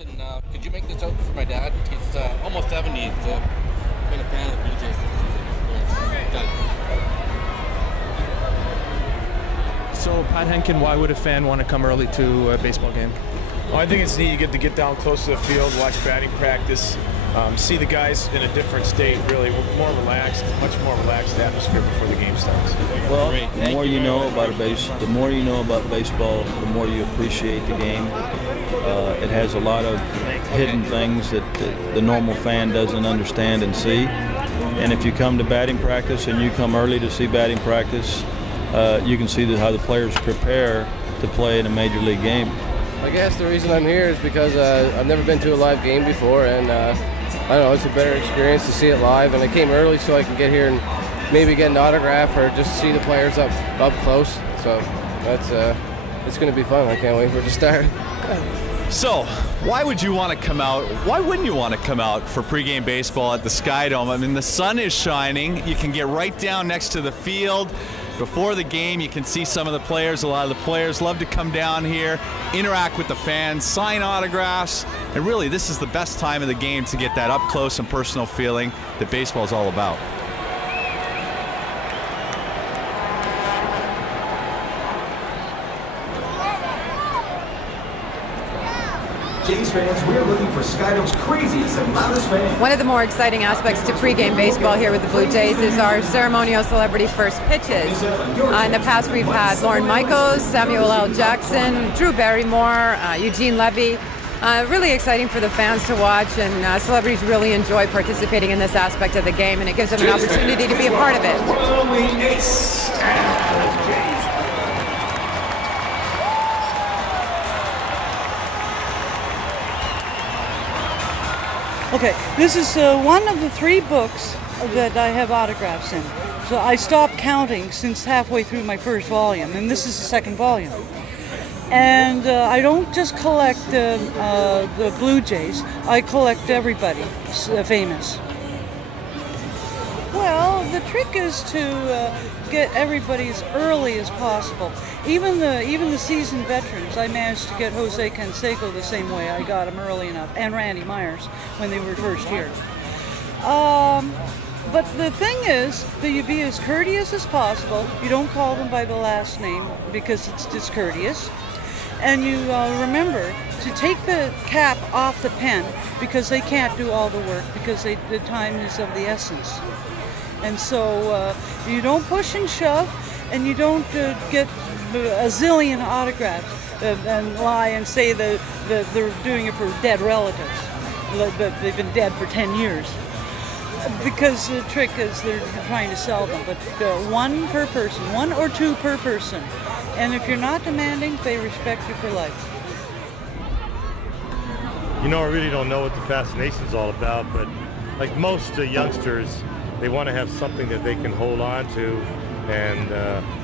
and could you make this out for my dad? He's almost 70. He's been a fan of the Blue Jays. So, Pat Henkin, why would a fan want to come early to a baseball game? Well, I think it's neat. You get to get down close to the field, watch batting practice, see the guys in a different state, really more relaxed, much more relaxed atmosphere before the game starts. Well, the more you know about baseball, the more you appreciate the game. It has a lot of hidden things that the normal fan doesn't understand and see. And if you come to batting practice and you come early to see batting practice, you can see how the players prepare to play in a major league game. I guess the reason I'm here is because I've never been to a live game before, and I don't know, it's a better experience to see it live. And I came early so I can get here and maybe get an autograph or just see the players up close. So that's it's going to be fun. I can't wait for it to start. So, why would you want to come out? Why wouldn't you want to come out for pregame baseball at the Skydome? I mean, the sun is shining. You can get right down next to the field. Before the game, you can see some of the players. A lot of the players love to come down here, interact with the fans, sign autographs, and really, this is the best time of the game to get that up close and personal feeling that baseball is all about. Jays fans, we are looking for Skydome's craziest and loudest fans. One of the more exciting aspects to pregame baseball here with the Blue Jays is our ceremonial celebrity first pitches. In the past, we've had Lorne Michaels, Samuel L. Jackson, Drew Barrymore, Eugene Levy. Really exciting for the fans to watch, and celebrities really enjoy participating in this aspect of the game, and it gives them an opportunity to be a part of it. Okay, this is one of the 3 books that I have autographs in. So I stopped counting since halfway through my first volume, and this is the second volume. And I don't just collect the Blue Jays, I collect everybody famous. Well, the trick is to get everybody as early as possible. Even the seasoned veterans, I managed to get Jose Canseco the same way. I got him early enough, and Randy Myers when they were first here. But the thing is that you be as courteous as possible. You don't call them by the last name because it's discourteous. And you remember to take the cap off the pen because they can't do all the work because the time is of the essence. And so you don't push and shove, and you don't get a zillion autographs and lie and say that they're doing it for dead relatives, that they've been dead for 10 years. Because the trick is they're trying to sell them, but 1 per person, 1 or 2 per person. And if you're not demanding, they respect you for life. You know, I really don't know what the fascination's all about, but like most youngsters, they want to have something that they can hold on to, and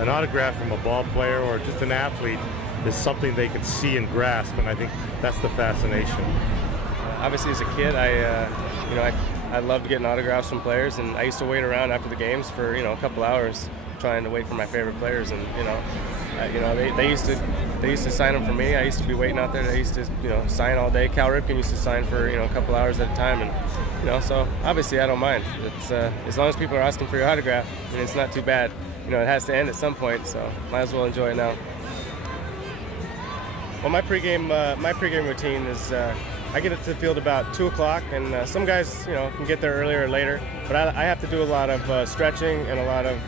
an autograph from a ball player or just an athlete is something they can see and grasp, and I think that's the fascination. Obviously, as a kid, I loved getting autographs from players, and I used to wait around after the games for a couple hours trying to wait for my favorite players, and they used to sign them for me. I used to be waiting out there. They used to sign all day. Cal Ripken used to sign for a couple hours at a time, and so obviously I don't mind. It's as long as people are asking for your autograph, and it's not too bad. It has to end at some point, so might as well enjoy it now. Well, my pregame routine is I get to the field about 2 o'clock, and some guys can get there earlier or later, but I have to do a lot of stretching and a lot of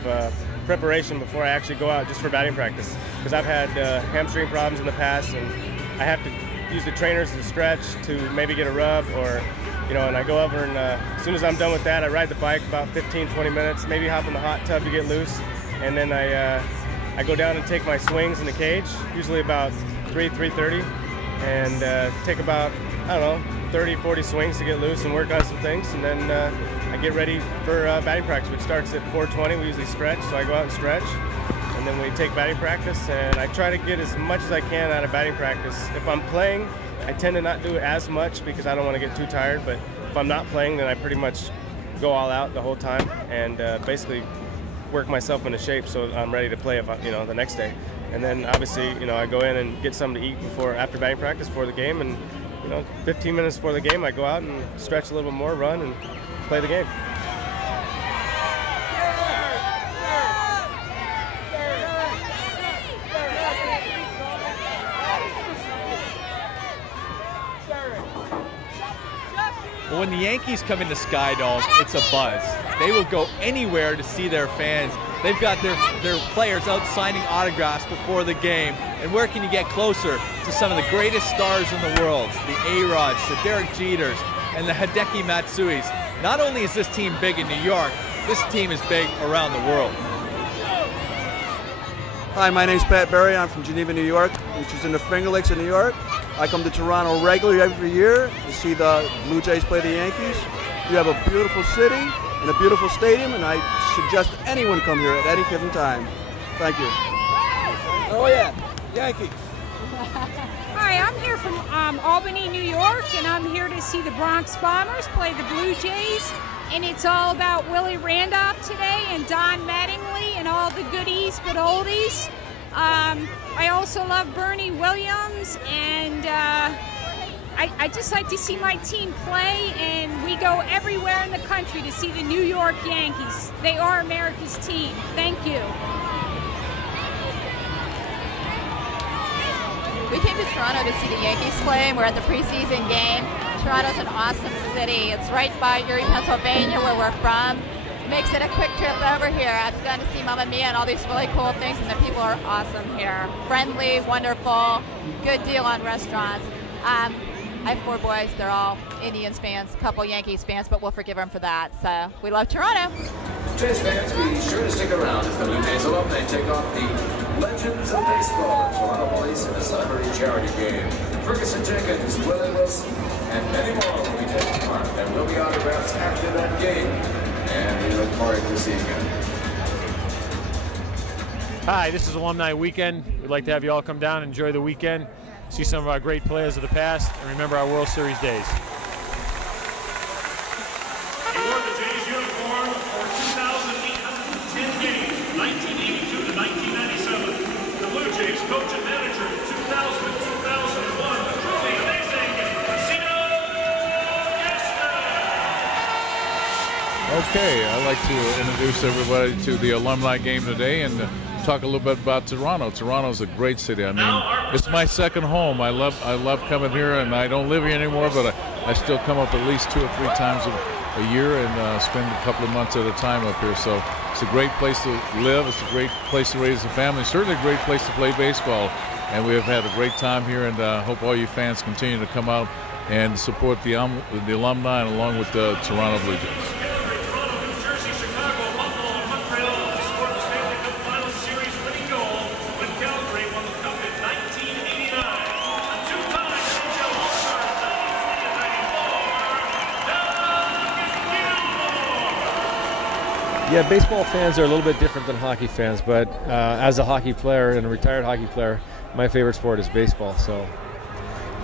preparation before I actually go out just for batting practice, because I've had hamstring problems in the past, and I have to use the trainers to stretch to maybe get a rub, or and I go over, and as soon as I'm done with that, I ride the bike about 15-20 minutes, maybe hop in the hot tub to get loose, and then I go down and take my swings in the cage, usually about 3:30, and take about 30-40 swings to get loose and work on some things, and then I get ready for batting practice, which starts at 4:20. We usually stretch, so I go out and stretch, and then we take batting practice, and I try to get as much as I can out of batting practice. If I'm playing, I tend to not do it as much because I don't want to get too tired, but if I'm not playing, then I pretty much go all out the whole time and basically work myself into shape so I'm ready to play the next day. And then obviously I go in and get something to eat after batting practice before the game, and 15 minutes before the game, I go out and stretch a little bit more, run, and play the game. Well, when the Yankees come into Skydome, it's a buzz. They will go anywhere to see their fans. They've got their players out signing autographs before the game. And where can you get closer to some of the greatest stars in the world? The A-Rods, the Derek Jeters, and the Hideki Matsuis. Not only is this team big in New York, this team is big around the world. Hi, my name's Pat Berry. I'm from Geneva, New York, which is in the Finger Lakes of New York. I come to Toronto regularly every year to see the Blue Jays play the Yankees. You have a beautiful city and a beautiful stadium, and I suggest anyone come here at any given time. Thank you. Oh yeah, Yankees. Hi, I'm here from Albany, New York, and I'm here to see the Bronx Bombers play the Blue Jays. And it's all about Willie Randolph today and Don Mattingly and all the goodies but oldies. I also love Bernie Williams, and I just like to see my team play, and we go everywhere in the country to see the New York Yankees. They are America's team. Thank you. We came to Toronto to see the Yankees play, and we're at the preseason game. Toronto's an awesome city. It's right by Erie, Pennsylvania, where we're from. Makes it a quick trip over here. I've gone to see Mamma Mia and all these really cool things, and the people are awesome here. Friendly, wonderful, good deal on restaurants. I have 4 boys. They're all Indians fans, a couple Yankees fans, but we'll forgive them for that. So we love Toronto. Jays fans, be sure to stick around as the Blue Jays alumni take on the Legends of Baseball at Toronto Place in a celebrity charity game. Ferguson Jenkins, Willie Wilson, and many more will be taking part. There will be autographs after that game, and we look forward to seeing you. Hi, this is Alumni Weekend. We'd like to have you all come down and enjoy the weekend, see some of our great players of the past, and remember our World Series days. He wore the Jays uniform for 2,810 games, 1982 to 1997. The Blue Jays coach and manager, 2000-2001. Truly amazing. Okay, I'd like to introduce everybody to the alumni game today and talk a little bit about Toronto. Toronto's a great city. I mean, it's my second home. I love coming here, and I don't live here anymore, but I still come up at least 2 or 3 times a year and spend a couple of months at a time up here. So it's a great place to live. It's a great place to raise a family. Certainly a great place to play baseball. And we have had a great time here, and hope all you fans continue to come out and support the alumni and along with the Toronto Blue Jays. Yeah, baseball fans are a little bit different than hockey fans, but as a hockey player and a retired hockey player, my favorite sport is baseball. So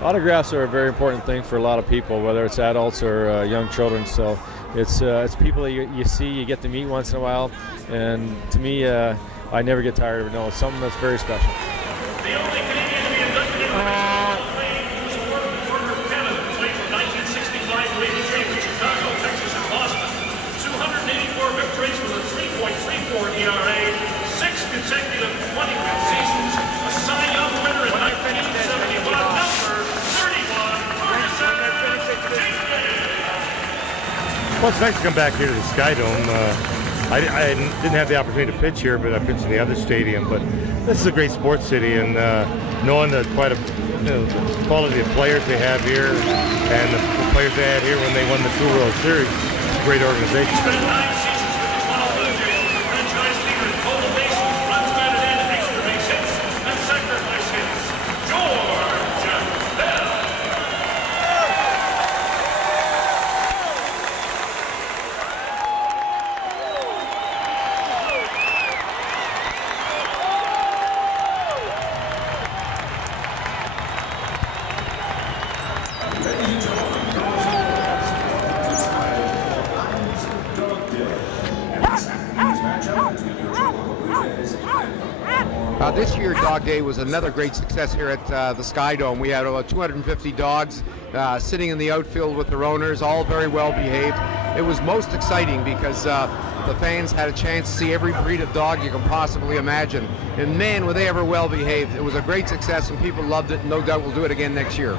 autographs are a very important thing for a lot of people, whether it's adults or young children. So it's people that you see, you get to meet once in a while, and to me, I never get tired of it. No, it's something that's very special. The only Canadian to be inducted into the Hall of Fame who's a former corner of Canada, played from 1965 to 83 with Chicago, Texas, and Boston. 284 victories with a 3.34 ERA, 6 consecutive 20-win seasons, a Cy Young winner in 1971, number 31, Ferguson Jenkins. Well, it's nice to come back here to the Skydome. I didn't have the opportunity to pitch here, but I pitched in the other stadium. But this is a great sports city, and knowing the quality of players they have here and the players they had here when they won the 2 World Series, it's a great organization. Spent 9 seasons with the Toronto Blue Jays, was the franchise leader in total bases, runs batted in, extra base hits, and sacrifice hits. George Bell. This year, Dog Day was another great success here at the Skydome. We had about 250 dogs sitting in the outfield with their owners, all very well behaved. It was most exciting because the fans had a chance to see every breed of dog you can possibly imagine. And man, were they ever well behaved. It was a great success and people loved it. No doubt we'll do it again next year.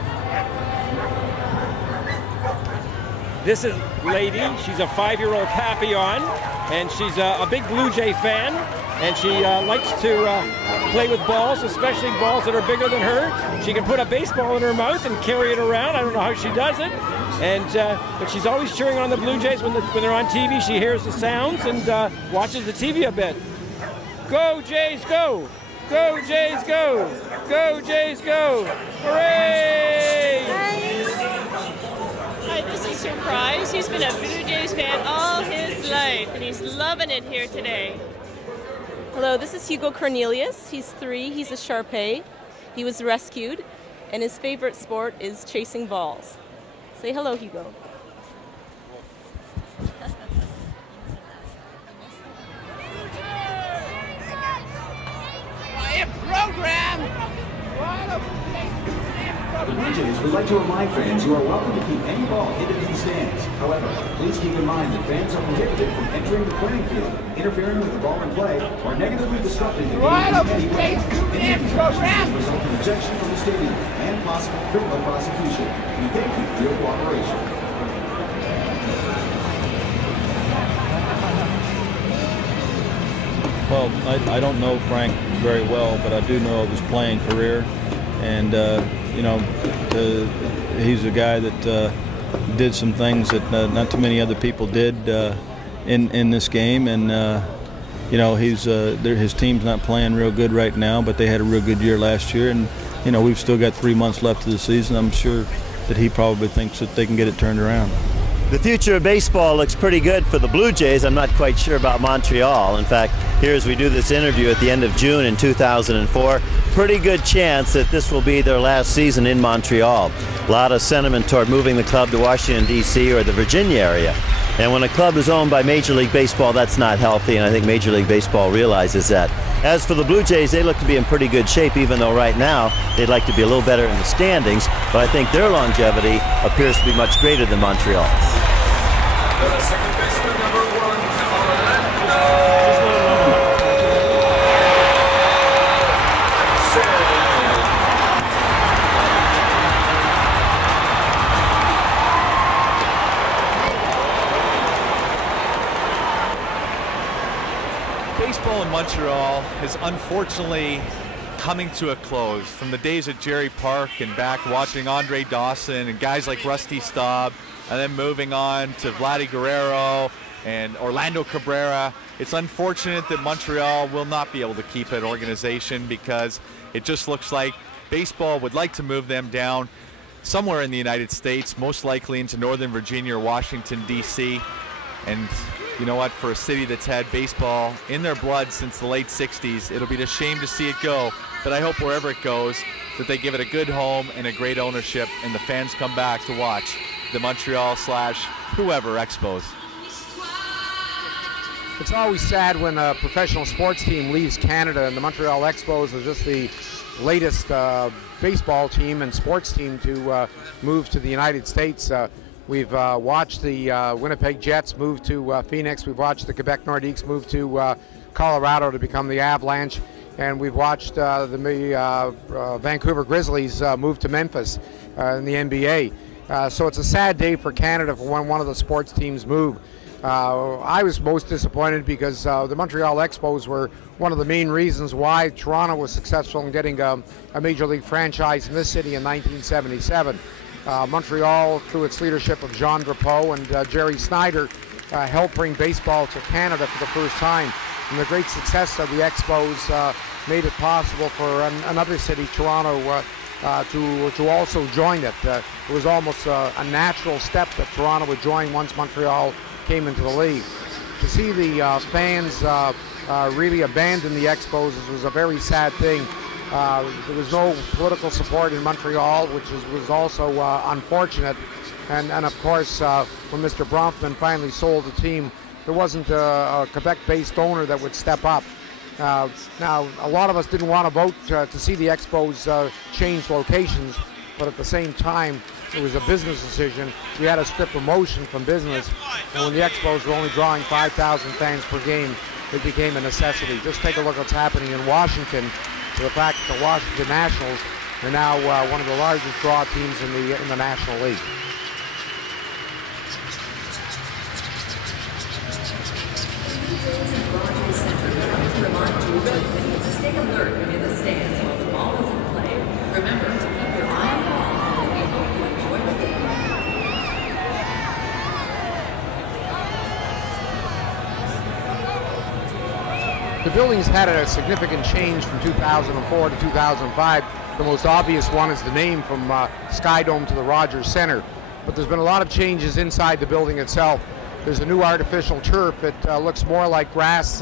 This is Lady. She's a 5-year-old Papillon, and she's a big Blue Jay fan, and she likes to play with balls, especially balls that are bigger than her. She can put a baseball in her mouth and carry it around. I don't know how she does it, and but she's always cheering on the Blue Jays when they're on TV. She hears the sounds and watches the TV a bit. Go Jays, go! Go Jays, go! Go Jays, go! Hooray! Hi, this is Surprise. He's been a Blue Jays fan all his life, and he's loving it here today. Hello, this is Hugo Cornelius. He's 3. He's a Shar-Pei. He was rescued, and his favorite sport is chasing balls. Say hello, Hugo. Program! The Blue Jays would like to remind fans you are welcome to keep any ball hidden in the stands. However, please keep in mind that fans are prohibited from entering the playing field, interfering with the ball in play, or negatively disrupting the game in any way. Any program will result in ejection from the stadium and possible criminal prosecution. We thank you for your cooperation. Well, I don't know Frank very well, but I do know of his playing career. And, you know, he's a guy that did some things that not too many other people did in this game. And, you know, his team's not playing real good right now, but they had a real good year last year. And, you know, we've still got 3 months left of the season. I'm sure that he probably thinks that they can get it turned around. The future of baseball looks pretty good for the Blue Jays. I'm not quite sure about Montreal. In fact, here as we do this interview at the end of June in 2004, pretty good chance that this will be their last season in Montreal. A lot of sentiment toward moving the club to Washington, D.C. or the Virginia area. And when a club is owned by Major League Baseball, that's not healthy, and I think Major League Baseball realizes that. As for the Blue Jays, they look to be in pretty good shape, even though right now they'd like to be a little better in the standings, but I think their longevity appears to be much greater than Montreal's. The second baseman, number 1, Baseball in Montreal is unfortunately coming to a close. From the days at Jerry Park and back watching Andre Dawson and guys like Rusty Staub, and then moving on to Vladdy Guerrero and Orlando Cabrera. It's unfortunate that Montreal will not be able to keep an organization because it just looks like baseball would like to move them down somewhere in the United States, most likely into Northern Virginia or Washington, D.C. And you know what, for a city that's had baseball in their blood since the late 60s, it'll be a shame to see it go, but I hope wherever it goes that they give it a good home and a great ownership and the fans come back to watch the Montreal/whoever Expos. It's always sad when a professional sports team leaves Canada, and the Montreal Expos is just the latest baseball team and sports team to move to the United States. We've watched the Winnipeg Jets move to Phoenix. We've watched the Quebec Nordiques move to Colorado to become the Avalanche. And we've watched the Vancouver Grizzlies move to Memphis in the NBA. So it's a sad day for Canada for when one of the sports teams move. I was most disappointed because the Montreal Expos were one of the main reasons why Toronto was successful in getting a Major League franchise in this city in 1977. Montreal, through its leadership of Jean Drapeau and Jerry Snyder, helped bring baseball to Canada for the first time. And the great success of the Expos made it possible for another city, Toronto, to also join it. It was almost a natural step that Toronto would join once Montreal came into the league. To see the fans really abandon the Expos was a very sad thing. There was no political support in Montreal, which was also unfortunate. And of course, when Mr. Bronfman finally sold the team, there wasn't a Quebec-based owner that would step up. Now, a lot of us didn't want to vote to see the Expos change locations, but at the same time, It was a business decision. We had to strip promotion from business, and when the Expos were only drawing 5,000 fans per game, it became a necessity. Just take a look at what's happening in Washington, to the fact that the Washington Nationals are now one of the largest draw teams in the National League. Stay alert when in the stands while the ball is in play. Remember to keep your eye on the ball, and we hope you enjoy the game. The building's had a significant change from 2004 to 2005. The most obvious one is the name from Skydome to the Rogers Center. But there's been a lot of changes inside the building itself. There's a new artificial turf. It looks more like grass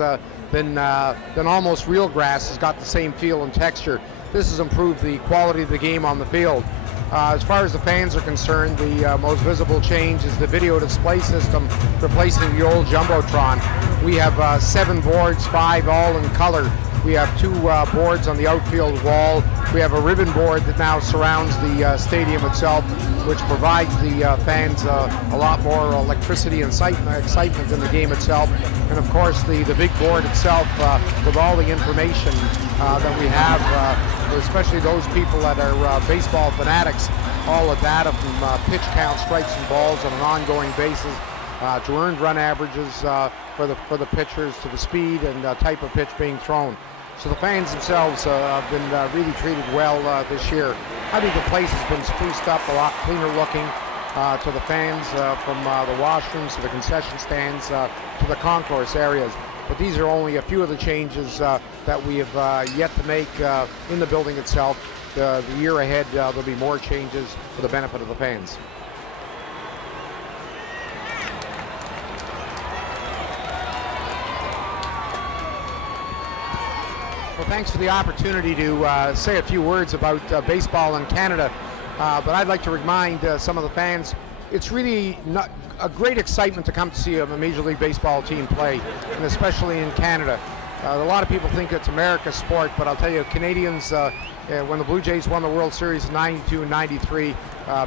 than almost real grass. Has got the same feel and texture. This has improved the quality of the game on the field. As far as the fans are concerned, the most visible change is the video display system replacing the old Jumbotron. We have 7 boards, 5 all in color. We have 2 boards on the outfield wall. We have a ribbon board that now surrounds the stadium itself, which provides the fans a lot more electricity and excitement in the game itself. And of course, the big board itself with all the information that we have, especially those people that are baseball fanatics, all the data from pitch count, strikes and balls on an ongoing basis, to earned run averages for the pitchers, to the speed and type of pitch being thrown. So the fans themselves have been really treated well this year. I think the place has been spruced up, a lot cleaner looking to the fans, from the washrooms to the concession stands to the concourse areas. But these are only a few of the changes that we have yet to make in the building itself. The year ahead, there'll be more changes for the benefit of the fans. Well, thanks for the opportunity to say a few words about baseball in Canada. But I'd like to remind some of the fans, it's really not a great excitement to come to see a Major League Baseball team play, and especially in Canada. A lot of people think it's America's sport, but I'll tell you, Canadians, when the Blue Jays won the World Series in '92 and '93,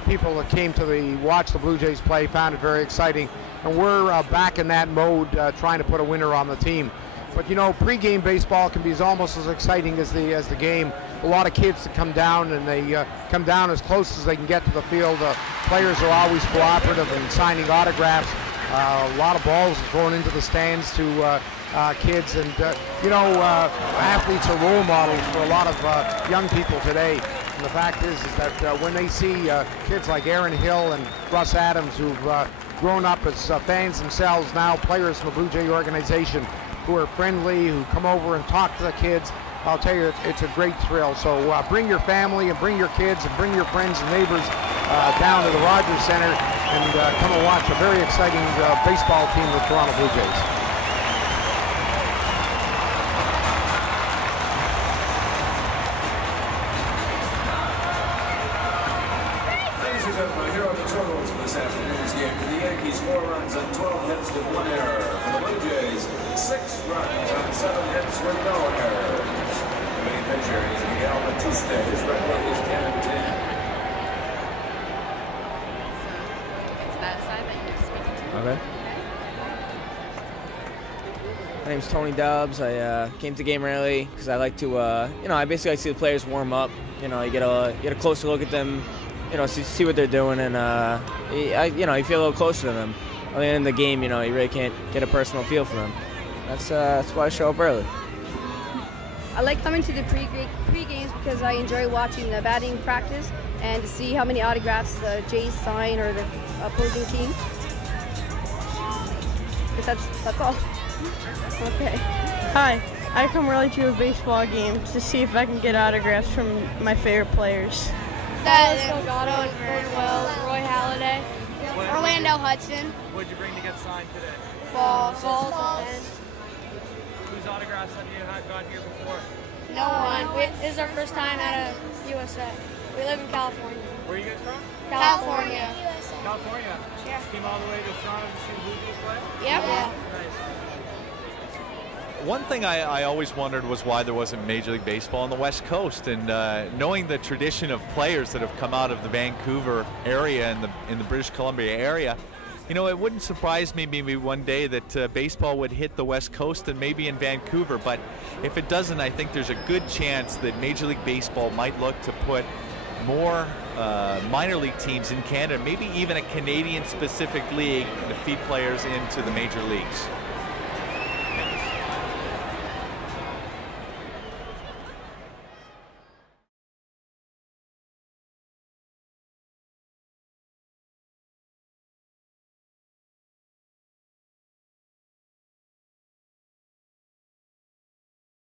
people that came to watch the Blue Jays play found it very exciting. And we're back in that mode, trying to put a winner on the team. But you know, pre-game baseball can be almost as exciting as the game. A lot of kids that come down, and they come down as close as they can get to the field. Players are always cooperative in signing autographs. A lot of balls thrown into the stands to kids, and you know, athletes are role models for a lot of young people today. And the fact is that when they see kids like Aaron Hill and Russ Adams, who've grown up as fans themselves, now players from the Blue Jay organization, who are friendly, who come over and talk to the kids, I'll tell you, it's a great thrill. So bring your family and bring your kids and bring your friends and neighbors down to the Rogers Center and come and watch a very exciting baseball team, the Toronto Blue Jays. Ladies and gentlemen, here are the totals for this afternoon's game. For the Yankees, 4 runs on 12 hits with 1 error. For the Blue Jays, 6 runs on 7 hits with no errors. The main pitcher is Miguel Batista. His record is 10-10. It's that side that you're speaking to. Okay. My name's Tony Dubbs. I came to the game early because I like to, you know, I basically like to see the players warm up. You know, you get a closer look at them, you know, see what they're doing, and you know, you feel a little closer to them. At the end of the game, you know, you really can't get a personal feel for them. That's why I show up early. I like coming to the pre-games because I enjoy watching the batting practice and to see how many autographs the Jays sign or the opposing team. That's all. Okay. Hi, I come early to a baseball game to see if I can get autographs from my favorite players. Delgado and Gordon Wells, Roy Halladay, Orlando Hudson. What did you bring to get signed today? Balls. Whose autographs have you gotten here before? No one. This is our first time at a USA. We live in California. Where are you guys from? California. California? Yeah. Came all the way to Toronto to see the Blue Jays play? Yep. Nice. One thing I always wondered was why there wasn't Major League Baseball on the West Coast, and knowing the tradition of players that have come out of the Vancouver area and in the British Columbia area, you know, it wouldn't surprise me maybe one day that baseball would hit the West Coast and maybe in Vancouver, but if it doesn't, I think there's a good chance that Major League Baseball might look to put more minor league teams in Canada, maybe even a Canadian-specific league to feed players into the major leagues.